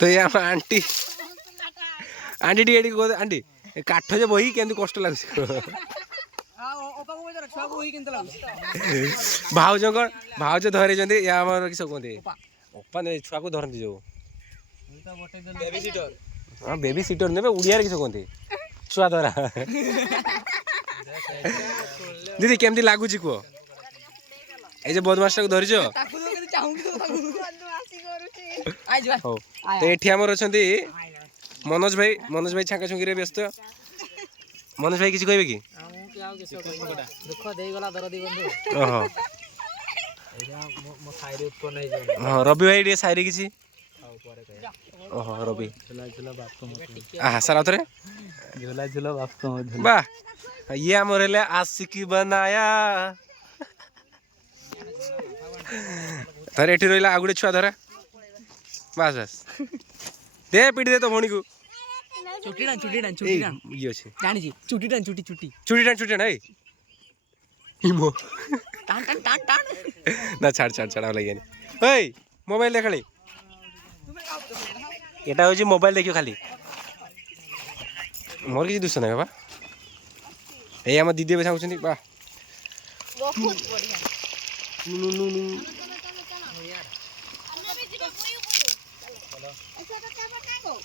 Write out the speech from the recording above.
तो ये हम आंटी आंटी टी एडी को आंटी काठ जे बही केमती कष्ट लागुछ भाउज भाउज धरे जंदी या हमर किस कोंदे ओपा ने छुआ को धरंती जो बेबी सीटर हां बेबी सीटर नेबे उडिया रे किस कोंदे छुआ धरा दीदी केमती लागुची को ए जे बदमाश को धरिजो ताकू तो कदी चाहू तो ताकू बदमाशी करूची आइ जा हो तो एठी हमर अछंती मनोज भाई छाका छुंगी रे व्यस्त मनोज भाई किछ कहबे की दुख दे गला दरदी बंधु ओहो मो साइरे उत्पन्न हे जाय हां रवि भाई रे साइरे किछि ओहो रवि झूला बाप को मत आहा सर आतरे झूला बाप को मत वाह ये हमर हेले आशिकी बनाया धर एठी रोइला आगुडे छुआ धरा बस बस दे पिटी दे तो भणी को छुटी ये अछि जानि छी छुटी टान ए इमो टान ना छाड़ लगे ओए मोबाइल देख खाली एटा हो जी मोबाइल देखियो खाली मोर किछि दुस नै बाबा ए हम दीदी बेसा होछनी बा बहुत बढ़िया नु अच्छा तो क्या बताओ